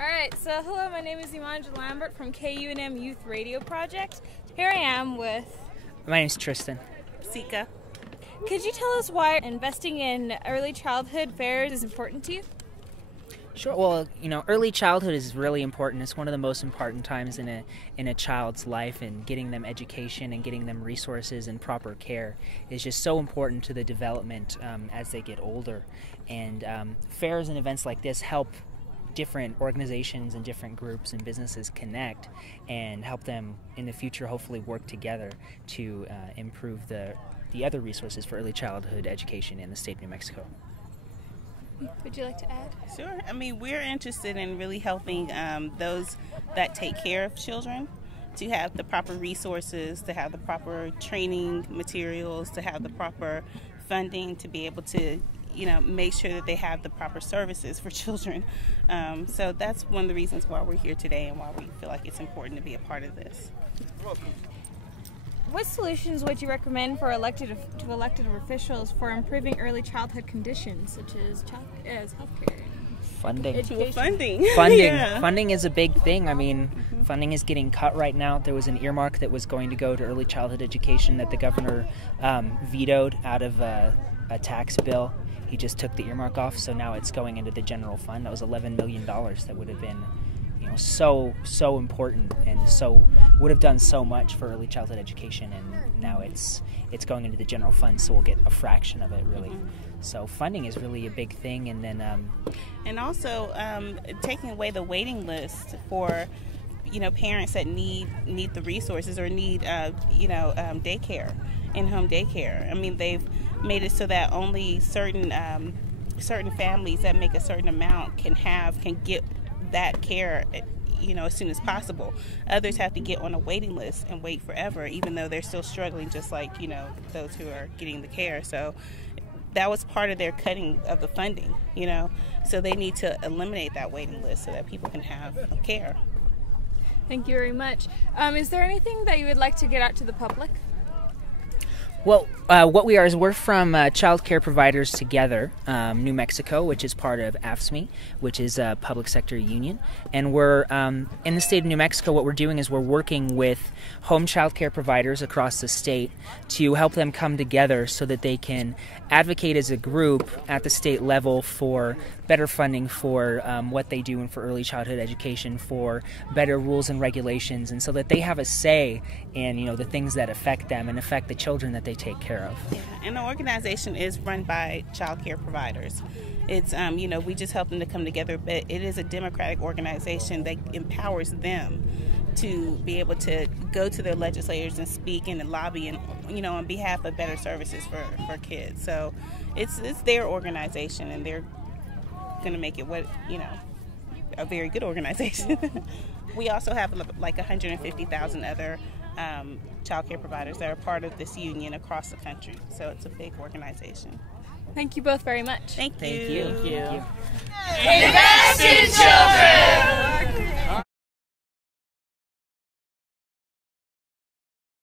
Alright, so hello, my name is Iemanja Lambert from KUNM Youth Radio Project. Here I am with... My name is Tristan. Tsika. Could you tell us why investing in early childhood fairs is important to you? Sure. Well, early childhood is really important. It's one of the most important times in a child's life, and getting them education and getting them resources and proper care is just so important to the development as they get older. And fairs and events like this help different organizations and different groups and businesses connect and help them in the future hopefully work together to improve the other resources for early childhood education in the state of New Mexico. Would you like to add? Sure. I mean, we're interested in really helping those that take care of children to have the proper resources, to have the proper training materials, to have the proper funding to be able to make sure that they have the proper services for children. So that's one of the reasons why we're here today and why we feel like it's important to be a part of this. What solutions would you recommend for elected officials for improving early childhood conditions, such as healthcare? Funding. Well, funding. Yeah. Funding is a big thing. I mean, funding is getting cut right now. There was an earmark that was going to go to early childhood education that the governor vetoed out of a tax bill. He just took the earmark off, so now it's going into the general fund. That was $11 million that would have been so important, and so would have done so much for early childhood education, and now it's going into the general fund, so we'll get a fraction of it, really. So funding is really a big thing, and then and also taking away the waiting list for parents that need the resources or need daycare, in-home daycare. I mean, they've made it so that only certain families that make a certain amount can get that care as soon as possible. Others have to get on a waiting list and wait forever, even though they're still struggling, just like those who are getting the care. So that was part of their cutting of the funding, so they need to eliminate that waiting list so that people can have care. Thank you very much. Is there anything that you would like to get out to the public? Well, what we are is we're from Child Care Providers Together, New Mexico, which is part of AFSCME, which is a public sector union. And we're in the state of New Mexico. What we're doing is we're working with home child care providers across the state to help them come together so that they can advocate as a group at the state level for better funding for what they do and for early childhood education, for better rules and regulations, and so that they have a say in the things that affect them and affect the children that they take care of. Yeah, and the organization is run by child care providers. It's we just help them to come together, but it is a democratic organization that empowers them to be able to go to their legislators and speak and lobby and on behalf of better services for kids. So it's their organization, and they're going to make it a very good organization. We also have like 150,000 other child care providers that are part of this union across the country. So it's a big organization. Thank you both very much. Thank you. Thank you. Invest in children!